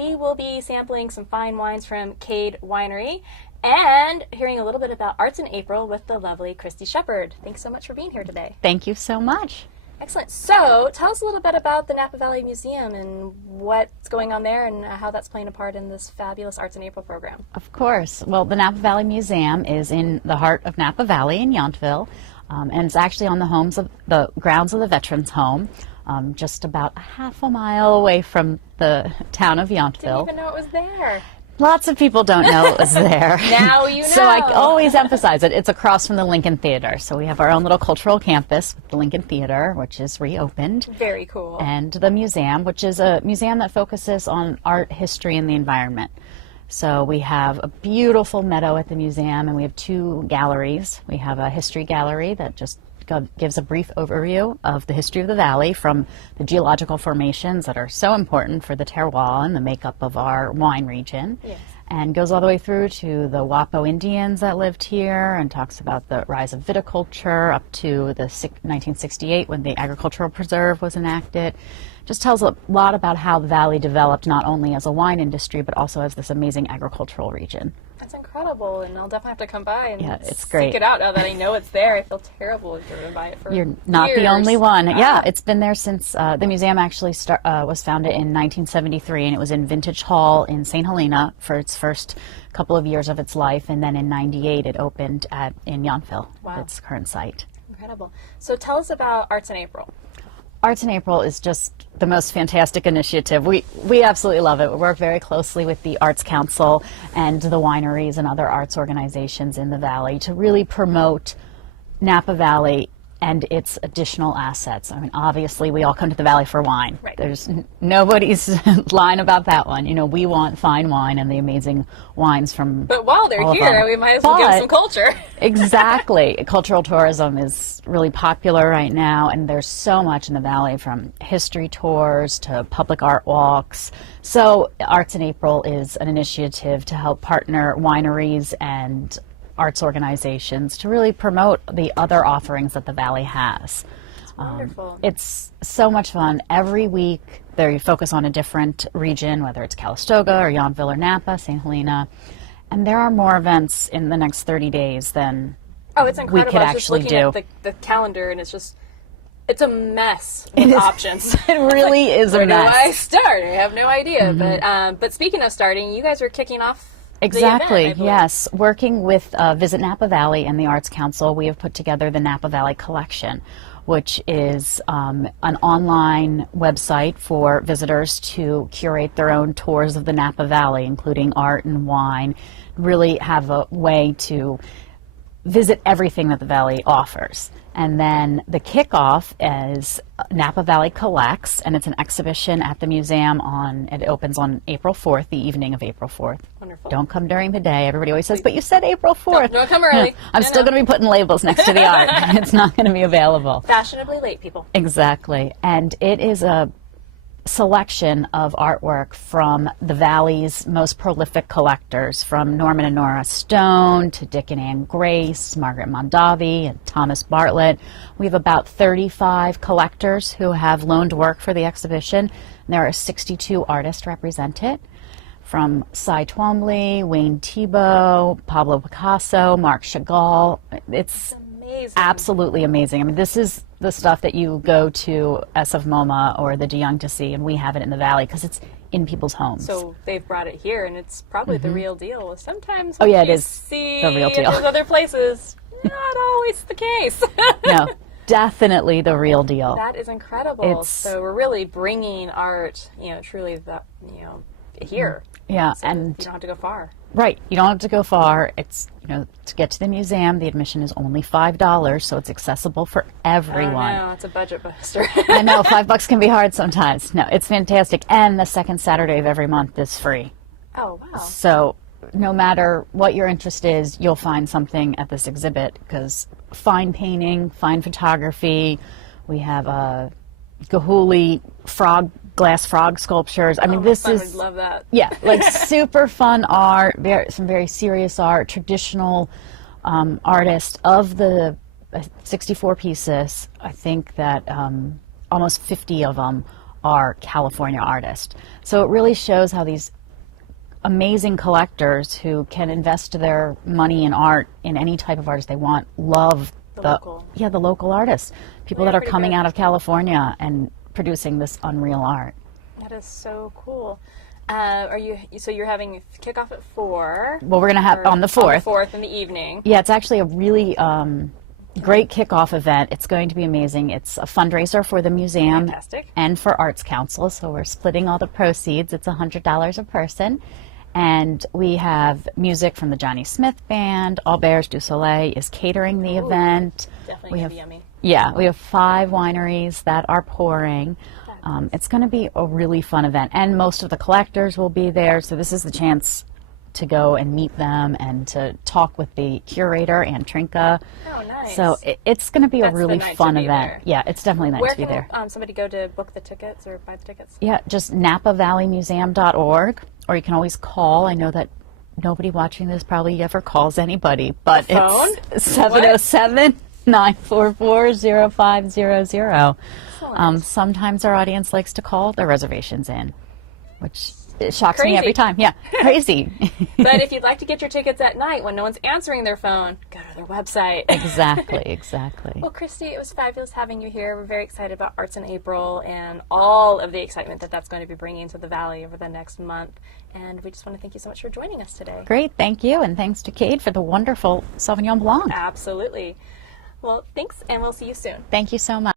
we will be sampling some fine wines from Cade Winery and hearing a little bit about Arts in April with the lovely Christy Shepard. Thanks so much for being here today. Thank you so much. Excellent. So tell us a little bit about the Napa Valley Museum and what's going on there and how that's playing a part in this fabulous Arts in April program. Of course. Well, the Napa Valley Museum is in the heart of Napa Valley in Yountville, and it's actually on the grounds of the Veterans Home, just about a half a mile away from the town of Yountville. Didn't even know it was there. Lots of people don't know it was there. Now you know. So I always emphasize it. It's across from the Lincoln Theater. So we have our own little cultural campus with the Lincoln Theater, which is reopened. Very cool. And the museum, which is a museum that focuses on art, history, and the environment. So we have a beautiful meadow at the museum, and we have 2 galleries. We have a history gallery that just gives a brief overview of the history of the valley from the geological formations that are so important for the terroir and the makeup of our wine region. Yes. And goes all the way through to the Wapo Indians that lived here and talks about the rise of viticulture up to the 1968 when the agricultural preserve was enacted. Just tells a lot about how the valley developed not only as a wine industry but also as this amazing agricultural region. That's incredible, and I'll definitely have to come by and it's great. seek it out now that I know it's there. I feel terrible if you're going to buy it for You're not years. the only one. Yeah, it's been there since the museum actually was founded in 1973, and it was in Vintage Hall in St. Helena for its first couple of years of its life, and then in '98 it opened in Yountville, its current site. Incredible. So tell us about Arts in April. Arts in April is just the most fantastic initiative. We absolutely love it. We work very closely with the Arts Council and the wineries and other arts organizations in the valley to really promote Napa Valley and its additional assets. I mean, obviously, we all come to the valley for wine. Right. There's nobody's lying about that one. You know, we want fine wine and the amazing wines from But while they're here, we might as well give some culture. Exactly. Cultural tourism is really popular right now, and there's so much in the valley, from history tours to public art walks. So Arts in April is an initiative to help partner wineries and arts organizations to really promote the other offerings that the valley has. Wonderful. It's so much fun. Every week they focus on a different region, whether it's Calistoga or Yountville or Napa, St. Helena. And there are more events in the next 30 days than it's incredible. we could actually do. I was just looking at the calendar, and it's a mess of options. It really is a mess. Where do I start? I have no idea. But speaking of starting, you guys are kicking off Exactly, the event, yes. Working with Visit Napa Valley and the Arts Council, we have put together the Napa Valley Collection, which is an online website for visitors to curate their own tours of the Napa Valley, including art and wine, really have a way to visit everything that the valley offers. And then the kickoff is Napa Valley Collects, and it's an exhibition at the museum it opens on April 4th, the evening of April 4th. Wonderful. Don't come during the day. Everybody always says, but you said April 4th. Don't come early. I'm still going to be putting labels next to the art. It's not going to be available. Fashionably late, people. Exactly. And it is a selection of artwork from the valley's most prolific collectors, from Norman and Nora Stone to Dick and Ann Grace, Margaret Mondavi, and Thomas Bartlett. We have about 35 collectors who have loaned work for the exhibition. And there are 62 artists represented, from Cy Twombly, Wayne Thiebaud, Pablo Picasso, Marc Chagall. It's amazing. Absolutely amazing. I mean, this is the stuff that you go to SF MoMA or the DeYoung to see, and we have it in the valley because it's in people's homes. So they've brought it here, and it's probably the real deal. Sometimes it you is see the real deal. those other places, not always the case. No, definitely the real deal. That is incredible. So we're really bringing art, truly here. Yeah, so and you don't have to go far. Right, you don't have to go far. It's, to get to the museum, the admission is only $5, so it's accessible for everyone. I know, it's a budget buster. I know, $5 can be hard sometimes. No, it's fantastic. And the second Saturday of every month is free. Oh, wow. So no matter what your interest is, you'll find something at this exhibit, because fine painting, fine photography, we have Gahuli glass frog sculptures. I mean, this is... I love that. Yeah, like super fun art, some very serious art, traditional artists. Of the 64 pieces, I think that almost 50 of them are California artists. So it really shows how these amazing collectors who can invest their money in art, in any type of artist they want, love the local artists, people that are coming out of California and producing this unreal art. That is so cool. So you're having kickoff at 4? Well, we're going to have on the 4th. On the 4th in the evening. Yeah, it's actually a really great kickoff event. It's going to be amazing. It's a fundraiser for the museum. Fantastic. And for Arts Council, so we're splitting all the proceeds. It's $100 a person. And we have music from the Johnny Smith Band. Auberge du Soleil is catering the event. Definitely going to be yummy. Yeah, we have 5 wineries that are pouring. It's going to be a really fun event. And most of the collectors will be there, so this is the chance to go and meet them and to talk with the curator, Ann Trinka. Oh, nice. So it's going to be a really fun event. There. Yeah, it's definitely nice to be there. Where can somebody go to book the tickets or buy the tickets? Yeah, just napavalleymuseum.org, or you can always call. I know that nobody watching this probably ever calls anybody, but it's 707-944-0500. Sometimes our audience likes to call their reservations in, which it shocks me every time. Yeah, crazy. But if you'd like to get your tickets at night when no one's answering their phone, go to their website. Exactly. Well, Christy, it was fabulous having you here. We're very excited about Arts in April and all of the excitement that that's going to be bringing to the Valley over the next month. And we just want to thank you so much for joining us today. Great, thank you. And thanks to Cade for the wonderful Sauvignon Blanc. Absolutely. Well, thanks, and we'll see you soon. Thank you so much.